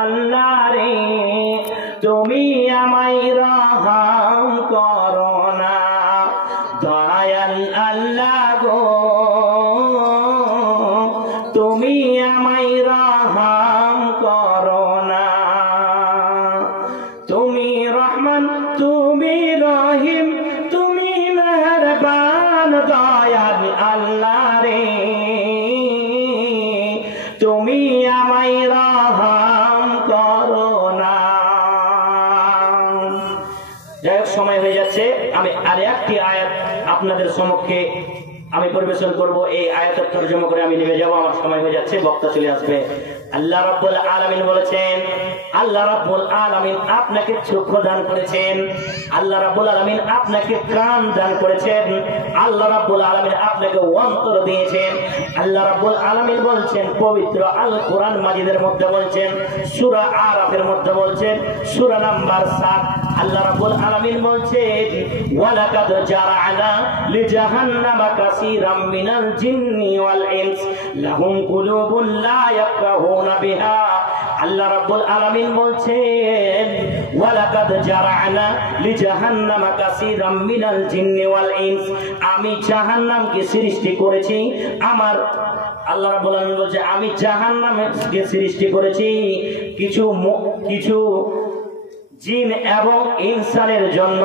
আল্লাহ রে তুমি আমায় রহম করো না, দয়াল আল্লাহ গো তুমি আমায় রহম করো না। তুমি রহমান তুমি রহিম তুমি মেহেরবান, দয়াল আল্লাহ রে তুমি আমায় রহম করো না। যাই হোক, সময় হয়ে যাচ্ছে, আমি আর একটি আয়াত আপনাদের সম্মুখে আমি পরিবেশন করব। এই আয়াতের তরজমা করে আমি নিয়ে যাব, আমার সময় হয়ে যাচ্ছে, বক্তা চলে আসবে। আল্লাহ রাব্বুল আলামিন বলেছেন, আল্লাহ রাব্বুল আলামিন আপনাকে চক্ষু দান করেছেন, আল্লাহ রাব্বুল আলামিন আপনাকে কান দান করেছেন, আল্লাহ রাব্বুল আলামিন আপনাকে অন্তর দিয়েছেন। আল্লাহ রাব্বুল আলামিন বলছেন পবিত্র আল কোরআন মাজিদের মধ্যে বলছেন, সূরা আরাফের মধ্যে বলছেন, সূরা নাম্বার 7, আল্লাহ রাব্বুল আলামিন বলছেন ওয়ালাকাদ জারা'না লিজাহান্নামা কাসীরাম মিনাল জিন্নি ওয়াল ইনস লাহুম কুলুবুন লা ইয়াফকাহুনা বিহা। আল্লাহ রাব্বুল আলামিন বলছেন ওয়ালাকাদ জারা'না লিজাহান্নামা কাসীরাম মিনাল জিন্নি ওয়াল ইনস, আমি জাহান্নামকে সৃষ্টি করেছি, আমার আল্লাহ রাব্বুল আলামিন বলছে আমি জাহান্নামকে সৃষ্টি করেছি কিছু জিন এবং ইনসানের জন্য।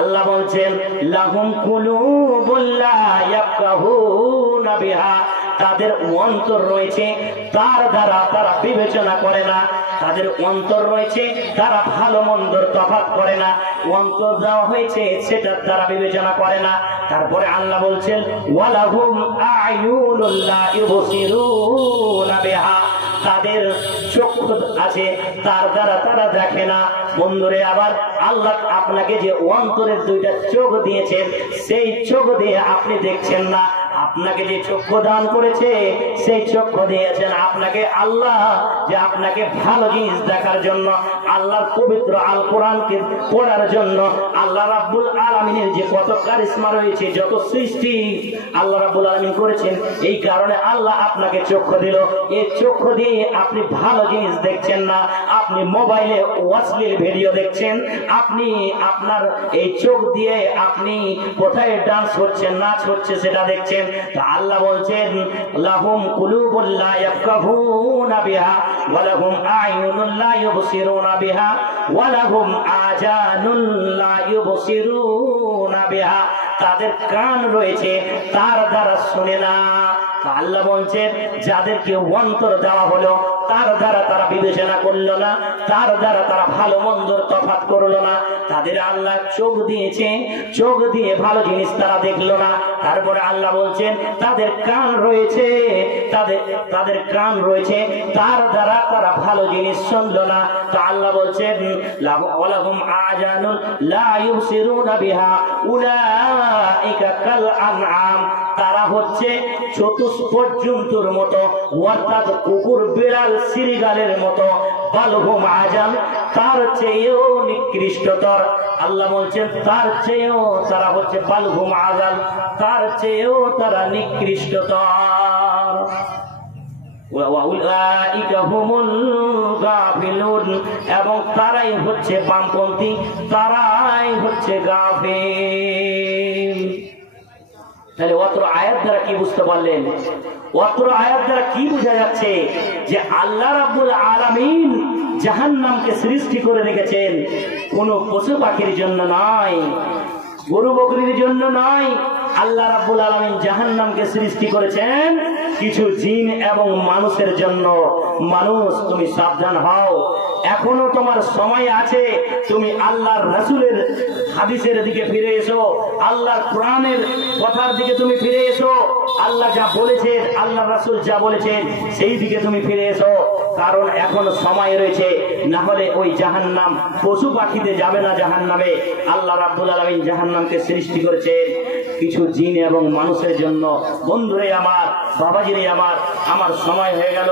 আল্লাহ বলছেন লাহুম কুলুবুন লা ইয়াফকাহুনা বিহা, তাদের অন্তর রয়েছে তার দ্বারা তারা বিবেচনা করে না, তাদের অন্তর রয়েছে তারা ভালো মন্দর তফাৎ করে না, অন্তর দেওয়া হয়েছে সেটার দ্বারা বিবেচনা করে না। তারপরে আল্লাহ বলছেন ওয়ালাহুম আ'য়ুনুন লা ইউবসিরুনা বিহা, তাদের চক্ষু আছে তার দ্বারা তারা দেখে না। বন্ধুরে, আবার আল্লাহ আপনাকে যে অন্তরের দুইটা চোখ দিয়েছেন সেই চোখ দিয়ে আপনি দেখছেন না, আপনাকে যে চক্ষু দান করেছে সেই চক্ষু দিয়েছেন আপনাকে আল্লাহ, যে আপনাকে ভালো জিনিস দেখার জন্য, আল্লাহর পবিত্র আল কোরআনকে পড়ার জন্য। আল্লাহ রাব্বুল আলামিনের যে কত কারিশমা রয়েছে, যত সৃষ্টি আল্লাহ রাব্বুল আলামিন করেছেন, এই কারণে আল্লাহ আপনাকে চক্ষু দিল। এই চক্ষু দিয়ে আপনি ভালো জিনিস দেখছেন না, আপনি মোবাইলে অশ্লীল ভিডিও দেখছেন, আপনি আপনার এই চোখ দিয়ে আপনি কোথায় ডান্স হচ্ছে নাচ হচ্ছে সেটা দেখছেন। তো আল্লাহ বলছেন লাহুম কুলুবুন লা ইয়াফকাহুনা বিহা ওয়া লাহুম আ'য়ুনুন লা ইউবসিরুনা বিহা ওয়া লাহুম আযানুন লা ইউবসিরুনা বিহা, তাদের কান রয়েছে তার দ্বারা শুনে না। আল্লাহ বলছেন যাদেরকে অন্তর দেওয়া হলো তার দ্বারা তারা বিবেচনা করলো না, তার দ্বারা তারা ভালো মন্দর তফাৎ করলো না, তাদের আল্লাহ চোখ দিয়েছে, চোখ দিয়ে ভালো জিনিস তারা দেখলো না। তারপরে আল্লাহ বলছেন তাদের কান রয়েছে, তাদের কান রয়েছে তার দ্বারা তারা ভালো জিনিস শুনলো না। তো আল্লাহ বলছেন লাহুম আযানুন লা ইউবসিরুনা বিহা উলাইকা কাল আনআম, তারা হচ্ছে চতুষ্পদ জন্তুর মতো, অর্থাৎ কুকুর বিড়াল সিরিগালের মতো। বালহুম আযাম, তার চেয়েও নিকৃষ্টতর। আল্লাহ বলছেন তার চেয়েও তারা হচ্ছে বালহুম আযাম, তার চেয়েও তারা নিকৃষ্টতর। ওয়াউলাইকা হুমুল গাফিলুন, এবং তারাই হচ্ছে বামপন্থী, তারাই হচ্ছে গাফিল। তাহলে অত্র আয়াত দ্বারা কি বুঝতে পারলেন? অত্র আয়াত দ্বারা কি বোঝা যাচ্ছে? যে আল্লাহ রাব্বুল আলামিন জাহান্নামকে সৃষ্টি করে রেখেছেন কোন পশু পাখির জন্য নয়, গরু বকরির জন্য নয়। আল্লাহ রাব্বুল আলামিন জাহান্নামকে সৃষ্টি করেছেন কিছু জিন এবং মানুষের জন্য। মানুষ, তুমি সাবধান হও, এখনো তোমার সময় আছে। তুমি আল্লাহর রাসূলের হাদিসের দিকে ফিরে এসো, আল্লাহর কোরআনের কথার দিকে তুমি ফিরে এসো। আল্লাহ যা বলেছেন, আল্লাহর রাসূল যা বলেছেন সেই দিকে তুমি ফিরে এসো, কারণ এখনো সময় রয়েছে। না হলে ওই জাহান্নাম পশু পাখিতে যাবে না জাহান্নামে। আল্লাহ রাব্বুল আলামিন জাহান্নামকে সৃষ্টি করেছেন কিছু জিন এবং মানুষের জন্য। বন্ধুরে আমার, বাবাজিরে আমার সময় হয়ে গেল।